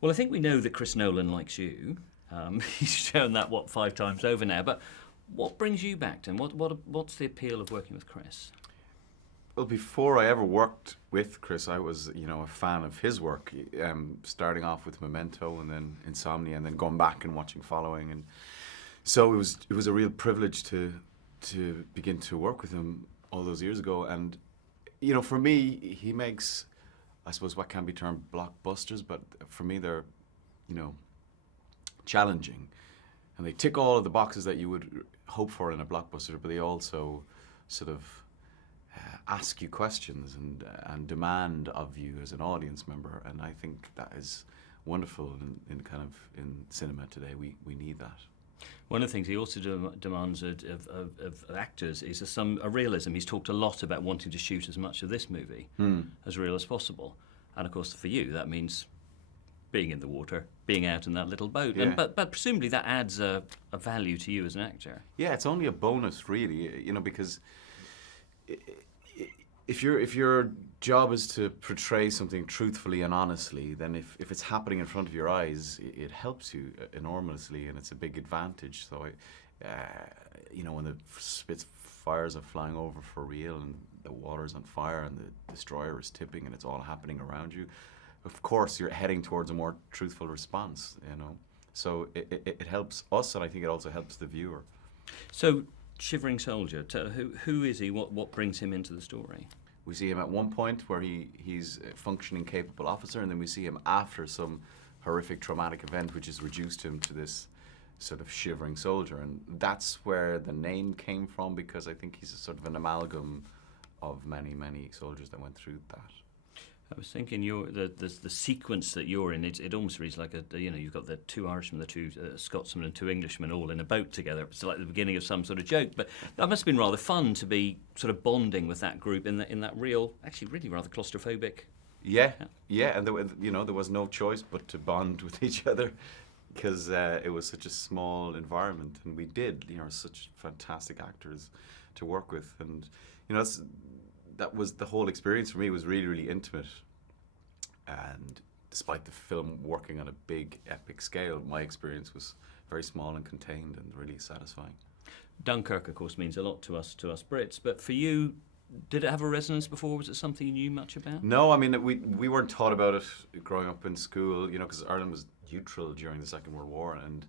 Well, I think we know that Chris Nolan likes you. He's shown that, 5 times over now. But what brings you back to him? What's the appeal of working with Chris? Well, before I ever worked with Chris, I was, a fan of his work. Starting off with Memento, and then Insomnia, and then going back and watching Following, and so it was a real privilege to begin to work with him all those years ago. And for me, he makes, I suppose, what can be termed blockbusters, but for me, they're challenging, and they tick all of the boxes that you would hope for in a blockbuster, but they also sort of ask you questions and demand of you as an audience member, and I think that is wonderful in cinema today. We need that. One of the things he also demands of actors is a realism. He's talked a lot about wanting to shoot as much of this movie as real as possible, and of course for you that means being in the water, being out in that little boat. Yeah. But presumably that adds a value to you as an actor. Yeah, it's only a bonus, really, because if your job is to portray something truthfully and honestly, then if it's happening in front of your eyes, it helps you enormously, and it's a big advantage. So, when the Spitfires are flying over for real, and the water's on fire, and the destroyer is tipping, and it's all happening around you, of course you're heading towards a more truthful response. So it helps us, and I think it also helps the viewer. So, Shivering Soldier, who is he? What brings him into the story? We see him at one point where he's a functioning, capable officer, and then we see him after some horrific traumatic event which has reduced him to this sort of shivering soldier. And that's where the name came from, because I think he's a sort of an amalgam of many, many soldiers that went through that. I was thinking the sequence that you're in, it almost reads like you've got the 2 Irishmen, the 2 Scotsmen and 2 Englishmen all in a boat together. It's like the beginning of some sort of joke, but that must have been rather fun to be sort of bonding with that group in that real, actually really rather claustrophobic. Yeah, and there was no choice but to bond with each other, because it was such a small environment, and we did, such fantastic actors to work with, and that was the whole experience for me. Was really, really intimate, and despite the film working on a big epic scale, my experience was very small and contained and really satisfying. Dunkirk, of course, means a lot to us Brits, but for you, did it have a resonance before? Was it something you knew much about? No, I mean, we weren't taught about it growing up in school, because Ireland was neutral during the Second World War, and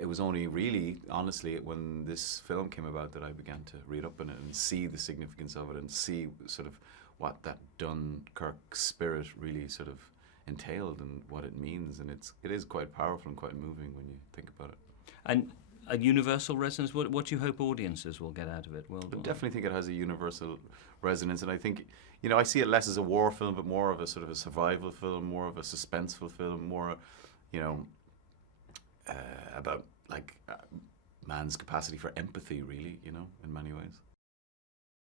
it was only really, honestly, when this film came about that I began to read up on it and see the significance of it, and see sort of what that Dunkirk spirit really sort of entailed and what it means. And it is quite powerful and quite moving when you think about it. And a universal resonance, what do you hope audiences will get out of it? I definitely think it has a universal resonance, and I think, I see it less as a war film, but more of a sort of a survival film, more of a suspenseful film, more, about man's capacity for empathy, really, in many ways.